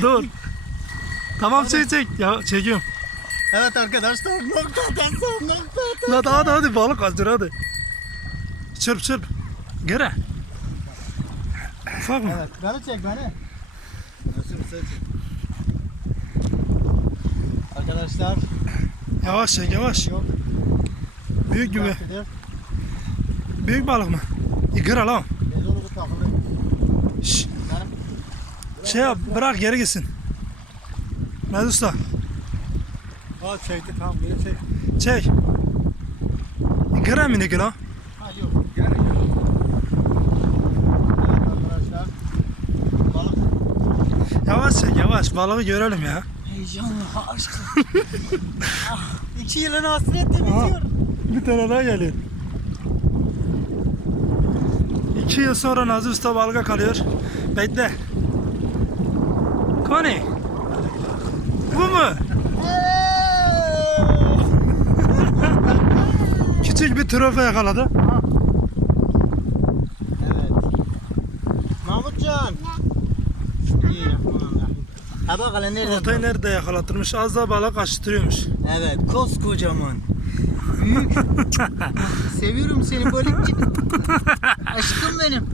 Dur. Tamam çek çek. Ya çekiyorum. Evet arkadaşlar noktadan son nokta. Hadi hadi hadi balık kaçır hadi. Çırp çırp. Gere. Ufak mı? Evet beni çek beni. Nasıl çek. Arkadaşlar Yavaş çek yavaş. yok. Büyük gibi. Büyük balık mı? Gıra lan. Şşş. Şey yap bırak geri gitsin. Mehmet Usta Aa çekti tamam beni çek. çek. Gıra mı ne ki lan? Ha yok. Arkadaşlar. Balık. Yavaş çek yavaş balığı görelim ya. Heyecanlı aşkım. ah, iki yılın hasreti bitiyor. Bir tane daha geliyor. İki yıl sonra Nazım Usta balığa kalıyor. Bekle. Koni. Bu mu? Küçük bir trofe yakaladı. Evet. Mahmutcan. Hele nerede? Oltayı nerede yakalatırmış? Az daha balık kaçtırıyormuş. Evet, koskocaman. Büyük. Seviyorum seni balıkçı. Aşkım benim.